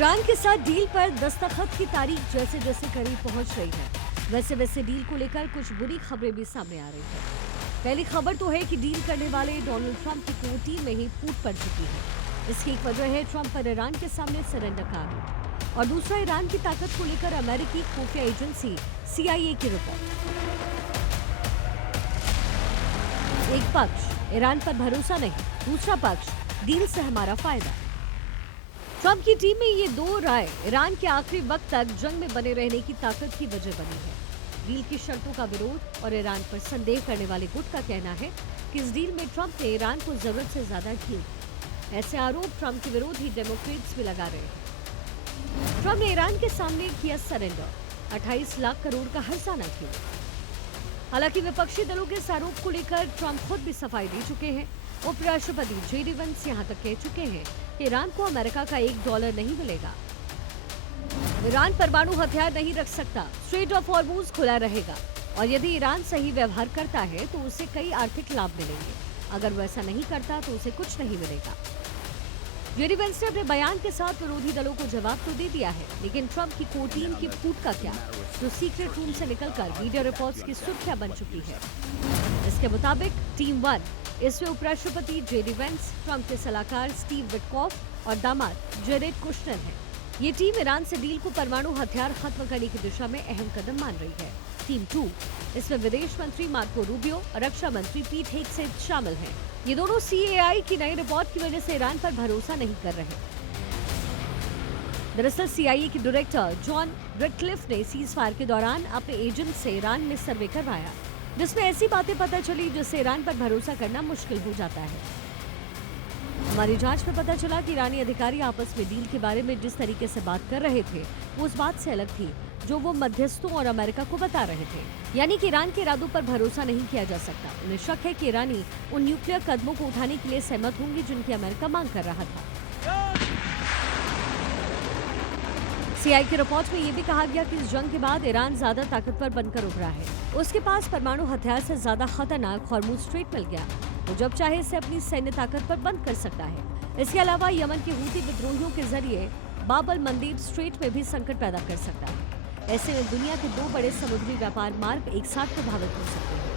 Iran के साथ deal पर दस्तखत की तारीख जैसे जैसे करीब पहुंच रही है, वैसे वैसे डील को लेकर कुछ बुरी खबरें भी सामने आ रही है। पहली खबर तो है कि डील करने वाले डोनाल्ड ट्रंप की कोर्टी में ही फूट पड़ चुकी है। इसकी एक वजह है ट्रंप पर ईरान के सामने सरेंडर कानून, और दूसरा ईरान की ताकत को लेकर अमेरिकी खुफिया एजेंसी CIA की रिपोर्ट। एक पक्ष ईरान पर भरोसा नहीं, दूसरा पक्ष डील से हमारा फायदा। ट्रंप की टीम में ये दो राय ईरान के आखिरी वक्त तक जंग में बने रहने की ताकत की वजह बनी है। डील की शर्तों का विरोध और ईरान पर संदेह करने वाले गुट का कहना है कि इस डील में ट्रंप ने ईरान को जरूरत से ज्यादा ढील। ऐसे आरोप ट्रंप के विरोधी डेमोक्रेट्स भी लगा रहे हैं। ट्रंप ने ईरान के सामने किया सरेंडर, 28 लाख करोड़ का हर्जाना किया। हालांकि विपक्षी दलों के इस आरोप को लेकर ट्रंप खुद भी सफाई दे चुके हैं। उपराष्ट्रपति JD Vance यहाँ तक कह चुके हैं कि ईरान को अमेरिका का $1 नहीं मिलेगा। ईरान परमाणु हथियार नहीं रख सकता, स्ट्रेट ऑफ हॉर्मुज खुला रहेगा, और यदि ईरान सही व्यवहार करता है तो उसे कई आर्थिक लाभ मिलेंगे। अगर वो ऐसा नहीं करता तो उसे कुछ नहीं मिलेगा। JD Vance ने अपने बयान के साथ विरोधी दलों को जवाब तो दे दिया है, लेकिन ट्रंप की कोर टीम की फूट का क्या, जो सीक्रेट रूम से निकलकर मीडिया रिपोर्ट्स की सुर्खियां बन चुकी है। इसके मुताबिक टीम 1, इसमें उपराष्ट्रपति JD Vance, ट्रंप के सलाहकार स्टीव विटकॉफ और दामाद जेरेड कुशनर हैं। ये टीम ईरान से डील को परमाणु हथियार खत्म करने की दिशा में अहम कदम मान रही है। टीम 2, इसमें विदेश मंत्री मार्को रूबियो और रक्षा मंत्री पीट हेगसेथ शामिल हैं। ये दोनों CAI की नई रिपोर्ट की वजह से ईरान पर भरोसा नहीं कर रहे। दरअसल CIA के डायरेक्टर जॉन रेडक्लिफ ने सीजफायर के दौरान अपने एजेंट से ईरान में सर्वे करवाया, जिसमें ऐसी बातें पता चली जिससे ईरान पर भरोसा करना मुश्किल हो जाता है। हमारी जांच में पता चला कि ईरानी अधिकारी आपस में डील के बारे में जिस तरीके से बात कर रहे थे वो उस बात से अलग थी जो वो मध्यस्थों और अमेरिका को बता रहे थे। यानी कि ईरान के इरादों पर भरोसा नहीं किया जा सकता। उन्हें शक है कि ईरानी उन न्यूक्लियर कदमों को उठाने के लिए सहमत होंगे जिनकी अमेरिका मांग कर रहा था। CIA की रिपोर्ट में ये भी कहा गया कि इस जंग के बाद ईरान ज्यादा ताकतवर बनकर उभरा है। उसके पास परमाणु हथियार से ज्यादा खतरनाक हॉर्मुज स्ट्रेट मिल गया। वो जब चाहे इसे अपनी सैन्य ताकत पर बंद कर सकता है। इसके अलावा यमन के हूती विद्रोहियों के जरिए बाब अल मंदीब स्ट्रेट में भी संकट पैदा कर सकता है। ऐसे में दुनिया के दो बड़े समुद्री व्यापार मार्ग एक साथ प्रभावित हो सकते हैं।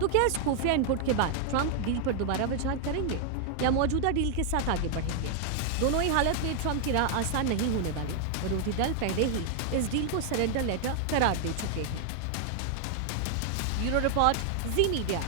तो क्या इस खुफिया इनपुट के बाद ट्रंप डील पर दोबारा विचार करेंगे या मौजूदा डील के साथ आगे बढ़ेंगे? दोनों ही हालत में ट्रंप की राह आसान नहीं होने वाली। विरोधी दल पहले ही इस डील को सरेंडर लेटर करार दे चुके हैं। ब्यूरो रिपोर्ट, जी मीडिया।